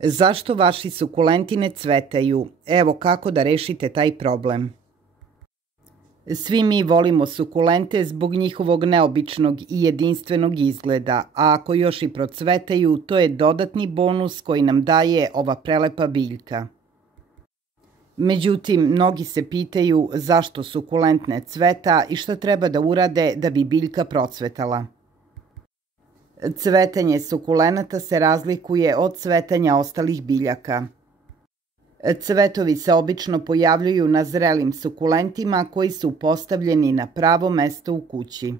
Zašto vaši sukulenti ne cvetaju? Evo kako da rešite taj problem. Svi mi volimo sukulente zbog njihovog neobičnog i jedinstvenog izgleda, a ako još i procvetaju, to je dodatni bonus koji nam daje ova prelepa biljka. Međutim, mnogi se pitaju zašto sukulent ne cveta i šta treba da urade da bi biljka procvetala. Cvetanje sukulenata se razlikuje od cvetanja ostalih biljaka. Cvetovi se obično pojavljuju na zrelim sukulentima koji su postavljeni na pravo mesto u kući.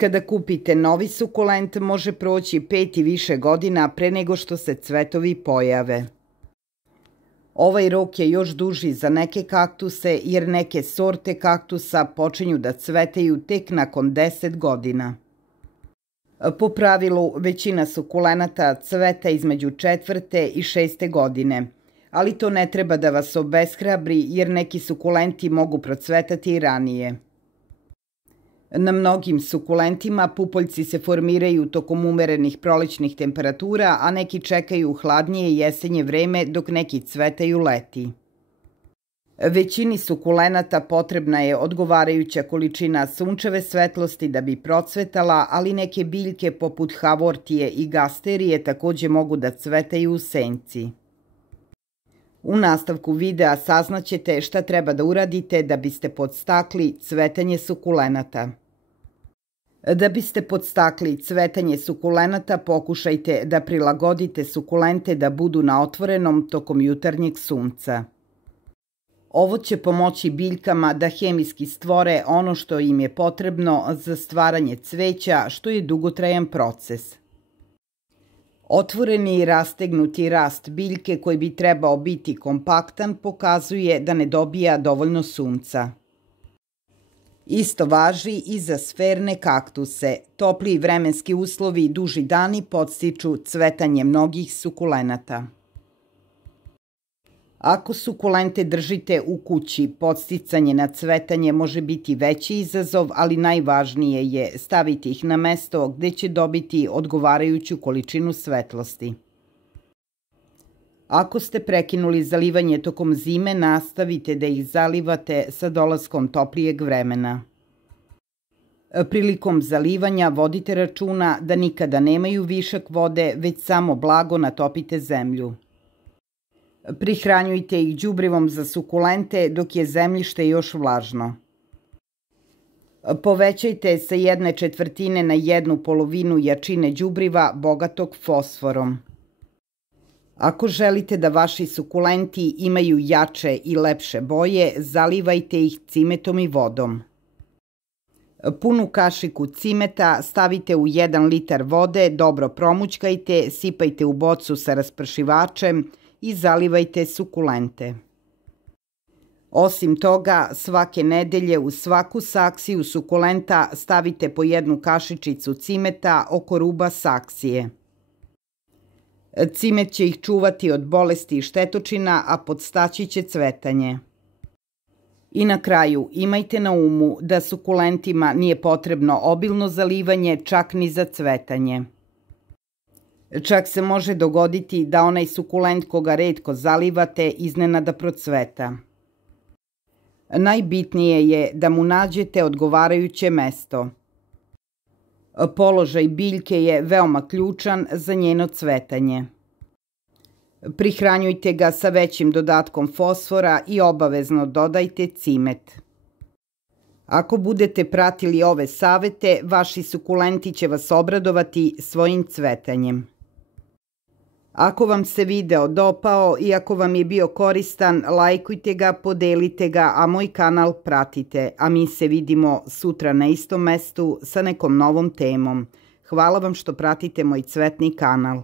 Kada kupite novi sukulent, može proći 5 i više godina pre nego što se cvetovi pojave. Ovaj rok je još duži za neke kaktuse jer neke sorte kaktusa počinju da cvetaju tek nakon 10 godina. Po pravilu, većina sukulenata cveta između 4. i 6. godine, ali to ne treba da vas obeshrabri jer neki sukulenti mogu procvetati i ranije. Na mnogim sukulentima pupoljci se formiraju tokom umerenih prolećnih temperatura, a neki čekaju hladnije jesenje vreme dok neki cvetaju leti. Većini sukulenata potrebna je odgovarajuća količina sunčeve svetlosti da bi procvetala, ali neke biljke poput havortije i gasterije takođe mogu da cvetaju u senci. U nastavku videa saznaćete šta treba da uradite da biste podstakli cvetanje sukulenata. Da biste podstakli cvetanje sukulenata, pokušajte da prilagodite sukulente da budu na otvorenom tokom jutarnjeg sunca. Ovo će pomoći biljkama da hemijski stvore ono što im je potrebno za stvaranje cveća, što je dugotrajan proces. Otvoreni i rastegnuti rast biljke koji bi trebao biti kompaktan pokazuje da ne dobija dovoljno sunca. Isto važi i za sferne kaktuse. Topliji vremenski uslovi i duži dani podstiču cvetanje mnogih sukulenata. Ako sukulente držite u kući, podsticanje na cvetanje može biti veći izazov, ali najvažnije je staviti ih na mesto gde će dobiti odgovarajuću količinu svetlosti. Ako ste prekinuli zalivanje tokom zime, nastavite da ih zalivate sa dolaskom toplijeg vremena. Prilikom zalivanja vodite računa da nikada nemaju višak vode, već samo blago natopite zemlju. Prihranjujte ih đubrivom za sukulente dok je zemljište još vlažno. Povećajte sa 1/4 na 1/2 jačine đubriva bogatog fosforom. Ako želite da vaši sukulenti imaju jače i lepše boje, zalivajte ih cimetom i vodom. Punu kašiku cimeta stavite u 1 litar vode, dobro promućkajte, sipajte u bocu sa raspršivačem i zalivajte sukulente. Osim toga, svake nedelje u svaku saksiju sukulenta stavite po 1 kašičicu cimeta oko ruba saksije. Cimet će ih čuvati od bolesti i štetočina, a podstaći će cvetanje. I na kraju, imajte na umu da sukulentima nije potrebno obilno zalivanje čak ni za cvetanje. Čak se može dogoditi da onaj sukulent koga retko zalivate iznenada procveta. Najbitnije je da mu nađete odgovarajuće mesto. Položaj biljke je veoma ključan za njeno cvetanje. Prihranjujte ga sa većim dodatkom fosfora i obavezno dodajte cimet. Ako budete pratili ove savete, vaši sukulenti će vas obradovati svojim cvetanjem. Ako vam se video dopao i ako vam je bio koristan, lajkujte ga, podelite ga, a moj kanal pratite, a mi se vidimo sutra na istom mestu sa nekom novom temom. Hvala vam što pratite moj cvetni kanal.